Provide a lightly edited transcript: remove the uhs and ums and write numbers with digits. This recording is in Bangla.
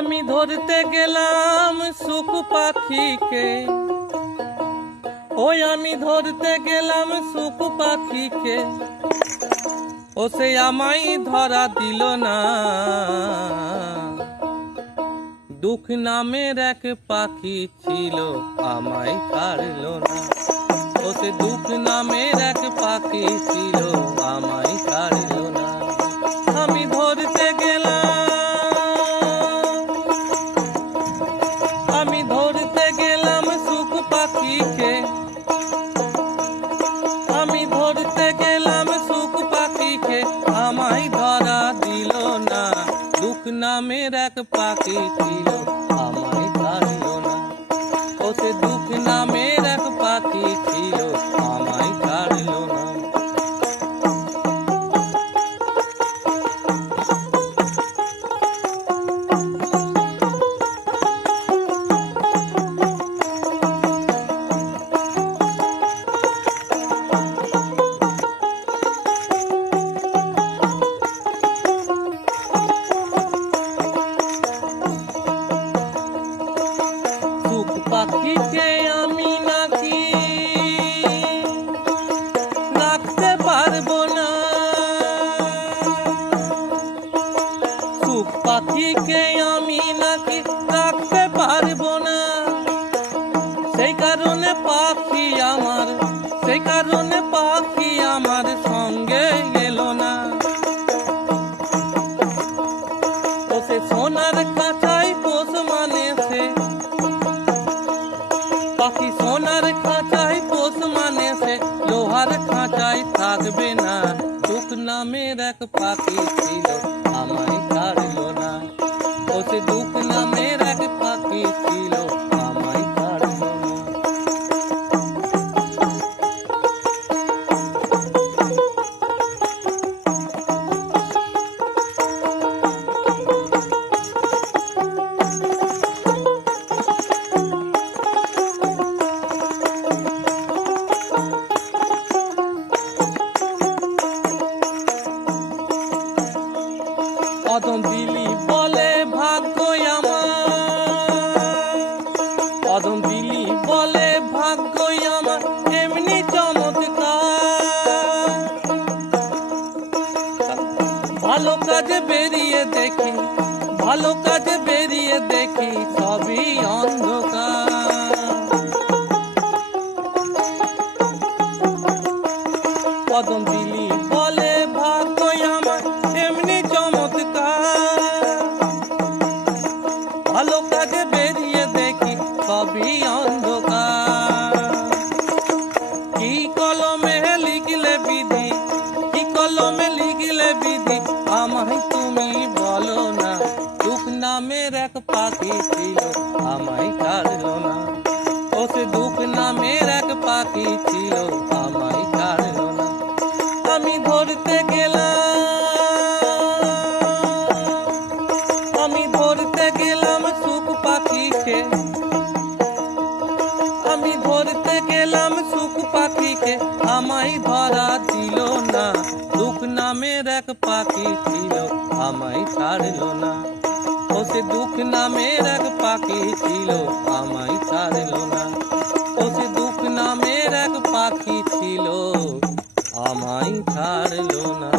আমি ধরতে গেলাম সুখ পাখিকে, ওই আমি ধরতে গেলাম সুখ পাখিকে, ও সে আমায় ধরা দিল না। দুঃখ নামের এক পাখি ছিল আমায় ছাড়ল না, ও সে দুঃখ নামের এক পাখি ছিল আমায় ছাড়ল না। আমি ধরতে গেলাম সুখ পাখিকে, আমি ধরতে গেলাম সুখ পাখিকে, আমায় ধরা দিল না। দুঃখ নামের এক পাখি ছিল আমায় ছাড়ল না, ও সে দুঃখ নামের এক পাখি ছিল আমায় ছাড়ল না। পাখিকে আমি নাকি রাখতে পারবো না, সুখ পাখিকে আমি নাকি রাখতে পারবো না। সেই কারণে পাখি আমার সঙ্গে এলো না। ও সে সোনার খাঁচায় পোষ মানেছে, পাখি সোনার খাঁচায় পোষ মানেছে, লোহার খাঁচায় থাকবে না। সুখ নামের এক পাখি ছিল আমায় ছাড়ল না, ও সে দুঃখ নামের এক পাখি ছিল আমায় ছাড়ল না। কদম দিলি বলে ভাগ্য আমার, কদম দিলি বলে ভাগ্য আমার এমনি চমৎকার। ভালো কাজে বেরিয়ে দেখি, ভালো কাজে বেরিয়ে দেখি সবই অন্ধকার। কদম দিলি বলে ভাগ্য আমার এমনি চমৎকার, ভালো কাজে বেরিয়ে দেখি সবই অন্ধকার। কি কলমে লিখলে বিধি, কি কলমে লিখলে বিধি, আমায় তুমি বলো না। দুঃখ নামের এক পাখি ছিল আমায় ছাড়ল না, ও সে দুঃখ নামের এক পাখি ছিল আমায় ছাড়ল না। আমি ধরতে গেলাম সুখ পাখিকে, আমি ধরতে গেলাম সুখ পাখিকে, আমায় ধরা দিল না। দুঃখ নামের এক পাখি ছিল আমায় ছাড়ল না, ও সে দুঃখ নামের এক পাখি ছিল আমায় ছাড়ল না, ও সে দুঃখ নামের এক পাখি ছিল আমায় ছাড়ল না।